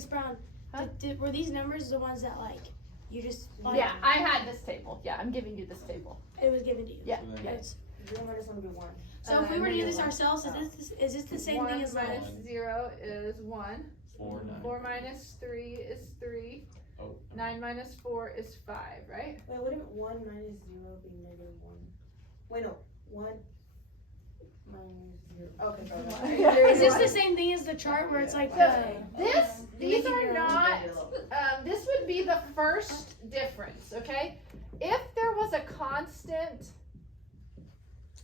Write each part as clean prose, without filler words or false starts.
Miss Brown, Huh? were these numbers the ones that like you just? Like, Yeah, I had this table. Yeah, I'm giving you this table. It was given to you. Yeah, So then- yeah. It's- 0 minus 1 would be 1. So if we were to do this one. ourselves, is this the same thing as like? minus 0 is 1. 4, 9. 4 minus 3 is 3. Oh. 9 minus 4 is 5, right? Wait, wouldn't 1 minus 0 be negative 1? Wait, no. 1 minus 0. Okay, sorry. Is this the same thing as the chart where it's like So the? these are not, this would be the first difference, okay? If there was a constant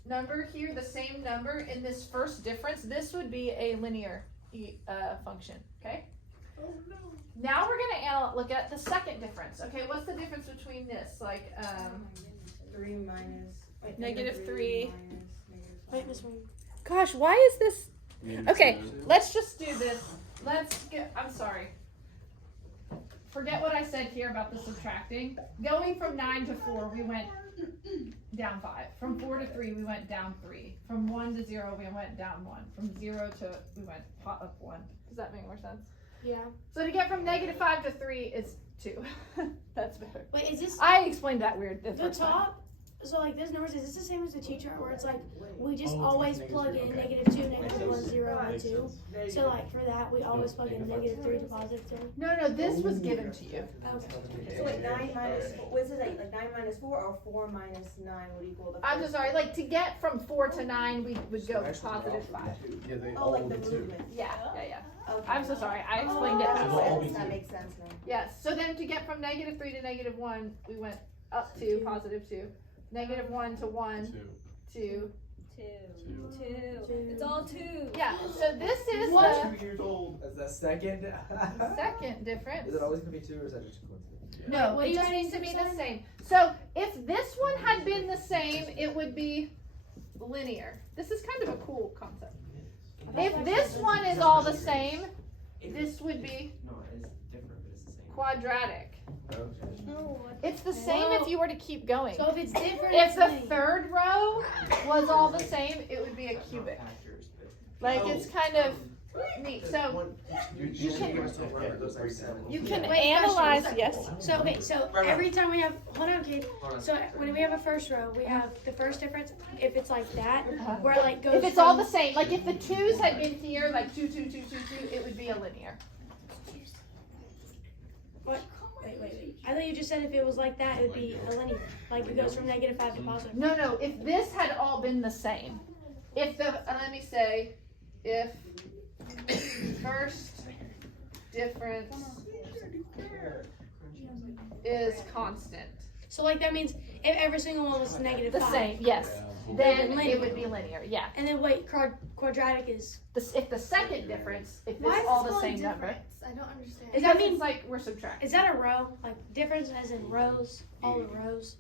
number here, the same number in this first difference, this would be a linear function, okay? Oh no. Now we're gonna look at the second difference. Okay, what's the difference between this? Like, 3 minus. Wait, Negative 3. minus negative 5. Wait, Miss Brown. gosh, why is this? Okay, let's just do this. I'm sorry. Forget what I said here about the subtracting. Going from 9 to 4, we went down 5. From 4 to 3, we went down 3. From 1 to 0, we went down 1. From 0 to, we went up 1. Does that make more sense? Yeah. So to get from negative 5 to 3 is 2. That's better. Wait, is this I explained that weird. the top? So like this numbers, is this the same as the T chart where it's like we just always plug in negative 2, negative 1, 0, and 2. So like for that we always plug in negative 3 to positive 2. No, this was given to you. Okay. So wait, 9 minus 4. What is it like 9 minus 4 or 4 minus 9 would equal the I'm first? just sorry. Like to get from 4 to 9, we would go positive 5. Yeah, they Oh, all like will the be 2. movement. Yeah. Okay. I'm so sorry. I explained it. That They'll all makes be sense. That two. makes sense now. Yes. So then to get from negative 3 to negative 1, we went up 2, positive 2. Negative 1 to 1, 2. It's all 2. Yeah. So this is I'm 2 years old. As the second. the second difference. Is it always gonna be 2 or is that just a coincidence? No, What it are you just writing needs to be this the on? same. So if this one had been the same, it would be linear. This is kind of a cool concept. If this one is all the same, this would be No, it's different, but it's the same. quadratic. No. It's the same if you were to keep going. So if it's different, If it's the linear. third row was all the same, it would be a cubic. Like it's kind of neat. So You can- you can Wait, analyze. question. Yes. So okay, so every time we have hold on, kid. So when we have a first row, we have the first difference. If it's like that, where it like goes. If it's all the same, like if the 2's had been here, like 2, 2, 2, 2, 2, it would be a linear. What? Wait. I thought you just said if it was like that, it would be a linear. Like it goes from negative 5 to positive. No. If this had all been the same, if the let me say, if first difference is constant, So like that means if every single one was negative the 5. same, yes, Then then it would be linear. Yeah. And then wait, quadratic is. If the second difference, if Why it's is all this the called same number, difference? I don't understand. Does that because mean it's like we're subtracting. is that a row? Like difference as in rows, all the rows.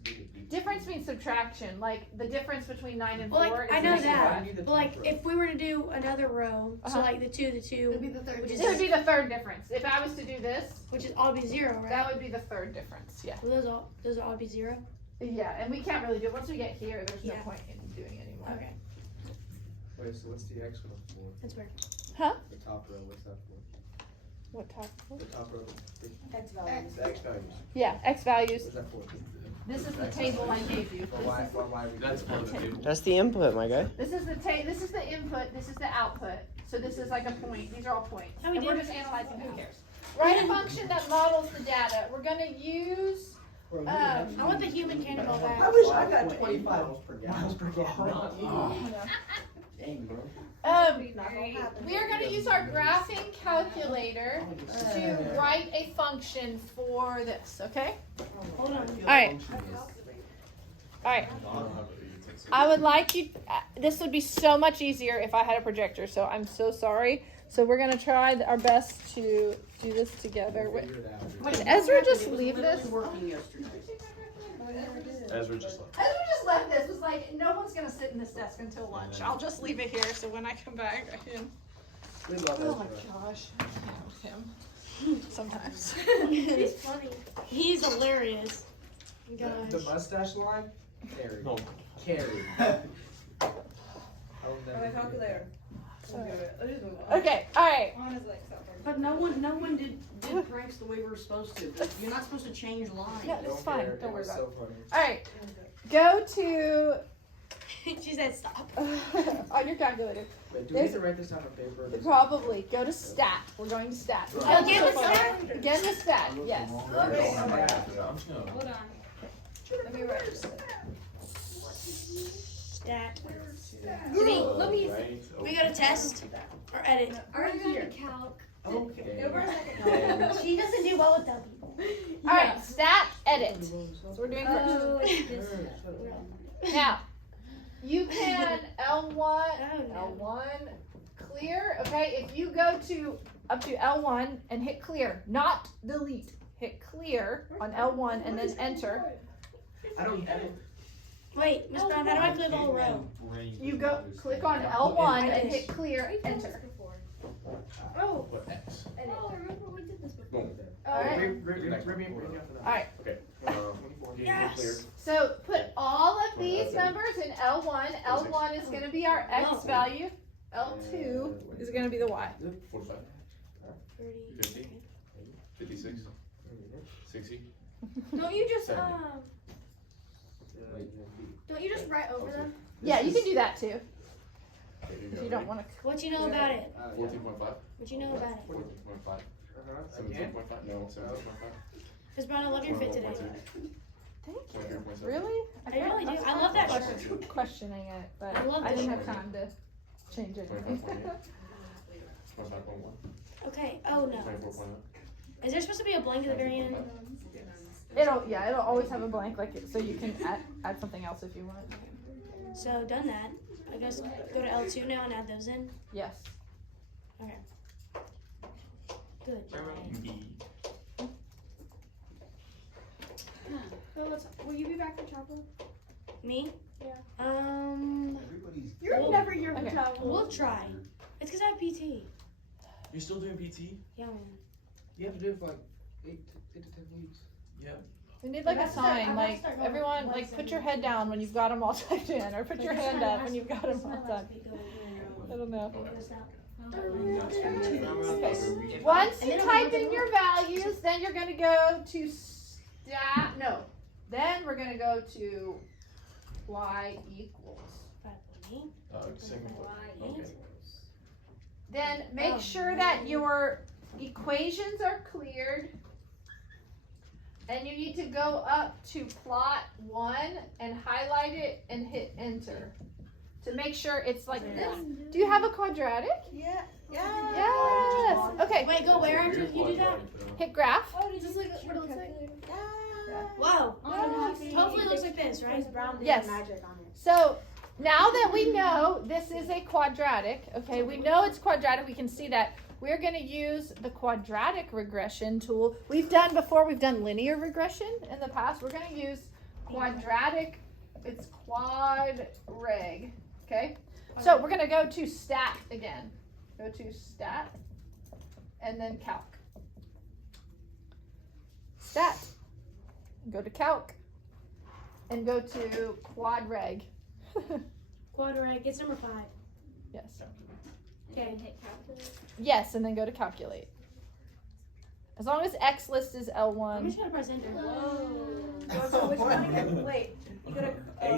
Difference means subtraction. Like the difference between 9 and 4 Well, like is I know negative that, five. but like if we were to do another row, so Uh-huh. like the 2, It would be the third. Which is- It would be the third difference. If I was to do this, which is all be 0, right? that would be the third difference. Yeah. Will those all be 0? Yeah, and we can't really do it. Once we get here, there's no Yeah. point in doing it anymore. Okay, Wait, so what's the X one for? that's weird. The top row, what's that for? What top? The top row, X values. the X values. Yeah, X values. What's that for? This is the table I gave you. Why we That's part of the table. That's the input, my guy. This is this is the input, this is the output. So this is like a point. These are all points. How we And we're did- just analyzing who cares. Write a function that models the data. We're gonna use I want the human cannonball back. I wish I got 25 miles per gallon. Dang, bro. Not gonna happen. we are gonna use our graphing calculator to write a function for this, okay? Hold on. Alright. Alright. I would like you, this would be so much easier if I had a projector, so I'm so sorry. So we're gonna try our best to do this together. Did Ezra just leave this? Ezra just left. Ezra just left this, was like, no one's gonna sit in this desk until lunch. I'll just leave it here, so when I come back, I can. We love Oh my Ezra. gosh, I can't with him. Sometimes. He's funny. He's hilarious. The Gosh. mustache line? Carrie. No. Carrie. calculator. Okay, alright. But no one did pranks the way we were supposed to. You're not supposed to change lines. No, it's fine. Don't worry about it. So funny. Alright. Go to She said stop. on your calculator. Wait, do we need to write this on a paper? Probably. Go to stat. We're going to stat. Again with stat? Again with stat, yes. I'm just gonna. Hold on. Let me write this. Stat. Let me. Right? We go to test or edit. Already here. Calc. Okay. Go for a second. She doesn't do well with them. Alright, stat, edit. So we're doing first. Oh, like this. Now, you can L1, Oh, no. L1, clear, okay? If you go to up to L1 and hit clear, not delete, hit clear on L1 and then enter. I don't. Wait, Miss Brown, how do I clear the whole row? You go click on L1 and hit clear, enter. Oh. What X? Oh, remember we did this before. Boom. Alright, Alright. Okay. Yes. so put all of these numbers in L1. L1 is gonna be our X value. L2 is gonna be the Y. 45, 50, 56, 60. Don't you just write over them? Yeah, you can do that too. There If you don't wanna. What you know about it? 14.5. What you know about it? 14.5. 17.5. No, 17.5. Miss Brown, I love your fit today. Thank you. 23.7. Really? I really do. I love that shirt. Questioning it, but I love I the didn't have shirt. time to change it. 25.1. Okay. Oh no. 24.0. Is there supposed to be a blank at the very end? It'll always have a blank like it, so you can add something else if you want. So done that. I guess go to L2 now and add those in. Yes. Good. Will you be back for chapel? Me? Yeah. You're never here for chapel. We'll try. It's because I have PT. You're still doing PT? Yeah, man. You have to do it for like 8 to 10 weeks. Yep. We need like I a have to start- I sign, have to like start going everyone, once like put a your week. head down when you've got them all typed in, or put your hand up when you've got them all done. I don't know. Okay. Once you type in your values, then you're gonna go to stat. No. Then we're gonna go to y equals. Second foot. Okay. Then make sure that your equations are cleared. And you need to go up to plot 1 and highlight it and hit enter. To make sure it's like this. Do you have a quadratic? Yeah. Yes. Okay. Wait, go where after you do that? Hit graph. Oh, just like what it looks like. Wow. Hopefully it looks like this, right? Brown did Yes. magic on it. So now that we know this is a quadratic, okay, we know it's quadratic, we can see that. We're going to use the quadratic regression tool. We've done linear regression in the past. We're going to use quadratic, it's quad reg, okay? So we're going to go to stat again. Go to stat and then calc. Stat. Go to calc and go to quad reg. Quadratic. It's number 5. Yes. Okay. Yes, and then go to calculate. As long as X list is I'm L1. just gonna press enter. So which one again? Wait, you got a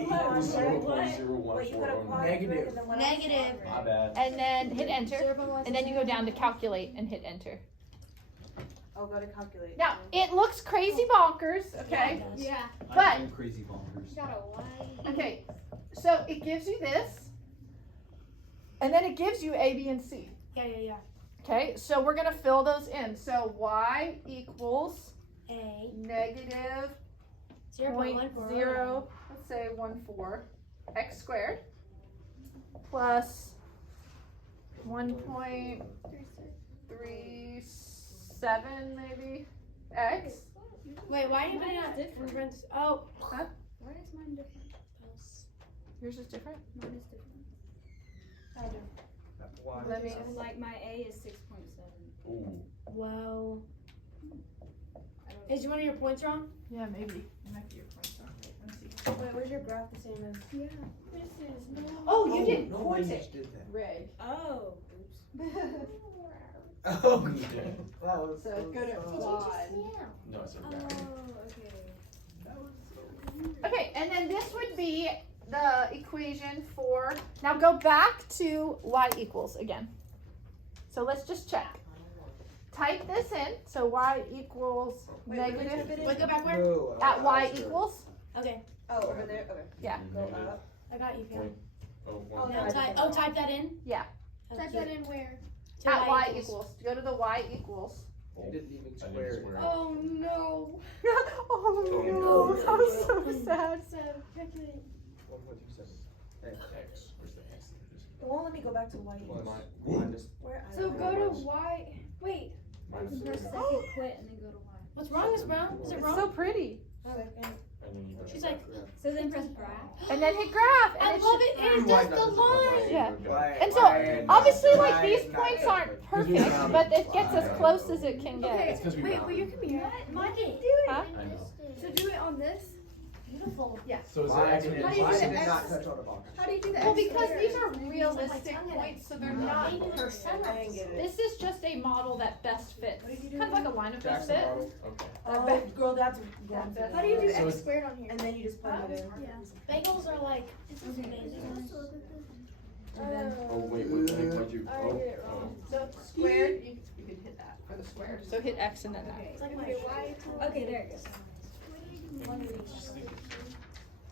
quad reg. Wait, you got a quad reg Negative. and then what else? Negative. My bad. And then hit enter. And then you go down to calculate and hit enter. I'll go to calculate. Now, it looks crazy bonkers, okay? Yeah. But, Crazy bonkers. okay, so it gives you this. And then it gives you A, B, and C. Yeah. Okay, so we're gonna fill those in. So y equals A. negative 0.14. let's say 14 x squared plus 1.37 maybe x. Wait, why are you putting that in parentheses? Oh. Huh? Why is mine different? Yours is different? Mine is different. Let me. So like my A is 6.7. Ooh. Whoa. Is one of your points wrong? Yeah, maybe. It might be your points wrong. Wait, let me see. Wait, where's your graph the same as? Oh, you didn't no point way you it. just did that. Rig. Oh. Oh, Okay. that was So go to quad. No, it's Oh, okay. okay. Okay, and then this would be the equation for, now go back to y equals again. So let's just check. Type this in, so y equals negative Wait, go back where? No, at y was good. equals. Okay, Oh, over there. Okay. Yeah. Go Negative. up. I got you, Fiona. Oh, Oh, one. Now no. type, type that in? Yeah. Type that in where? At y equals. Go to the y equals. You didn't even I square didn't it. square it. Oh no. Oh no, that was so sad. So, calculate. 1.27. X. Where's the X? It won't let me go back to white. Plus, minus, Where? I So don't know. go to Y. Wait. minus Press three. second, quit, and then go to Y. What's wrong, Miss Brown? Is it It's wrong? so pretty. Second. And then you go She's to like, So then press graph. And then hit graph. And I it love should- it. And it Why does not the just put line. Y? Yeah. Why- And so, why not- obviously, like, why these not points that? aren't perfect, but it gets as close as it can get. It's because we Wait, rounded. but you can be right. Mikey. Huh? I know. So do it on this. Beautiful. So is Why it X did or it, How do you why do did the it not X? touch on the box? How do you do that? Well, because these are realistic points, so they're not I didn't perfect. get it. This is just a model that best fits. What did you do Kind of like a line of best Jackson fit. model. Okay. Oh, girl, that's That's How do you do So X it's- squared on here? And then you just plug it in. Bagels are like, this is amazing. Oh wait, what the heck? Why'd you? I Oh, did it wrong. So squared, you can hit that for the squared. So hit X and then that. It's like Okay, Y. Okay, there it goes.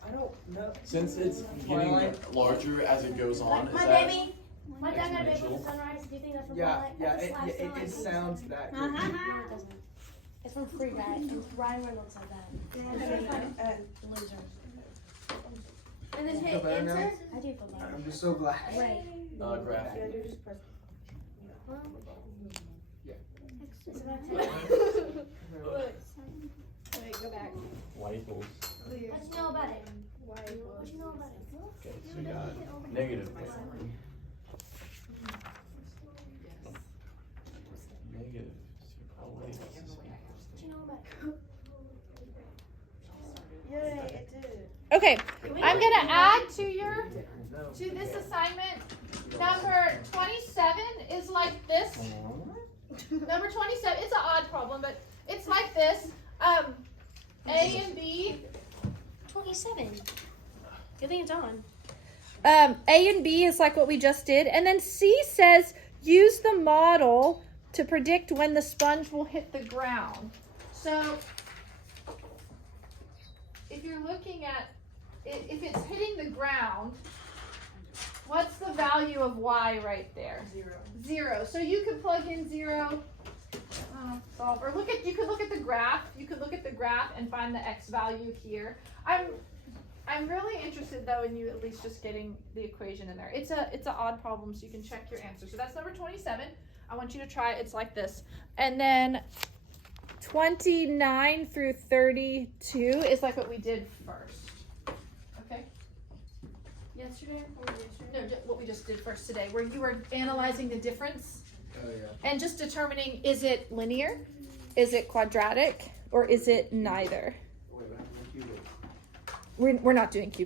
I don't know. Since it's getting Twilight. larger as it goes on, Like is my that baby. My dad got a baby exponential? with sunrise. Do you think that's from Yeah, Twilight? yeah, That's it, the last it, one. it sounds that No, crazy. it doesn't. It's from Free Guy. And Ryan Reynolds said that. Loser. And then Feel hit better now? enter. I do feel bad. I'm just so glad. Wait. graph. Yeah, you just press. It's about Wait, go back. Y equals. Clear. What you know about it? Y What equals. you know about it? Okay, so we got negative. Negative. Oh wait. What you know about it? Yay, it did. Okay, I'm gonna add to No. to this assignment. Number 27 is like this. Number 27, it's an odd problem, but it's like this. A and B. 27. Good thing it's on. A and B is like what we just did. And then C says, use the model to predict when the sponge will hit the ground. So, if you're looking at, if it's hitting the ground, what's the value of Y right there? 0. So you could plug in 0, solve, or you could look at the graph. You could look at the graph and find the X value here. I'm really interested though in you at least just getting the equation in there. It's an odd problem, so you can check your answer. So that's number 27. I want you to try it. It's like this. And then 29 through 32 is like what we did first. Okay? Yesterday or yesterday? No, what we just did first today, where you were analyzing the difference Oh yeah. and just determining, is it linear, is it quadratic, or is it neither? Wait, what happened to you? We're not doing cube.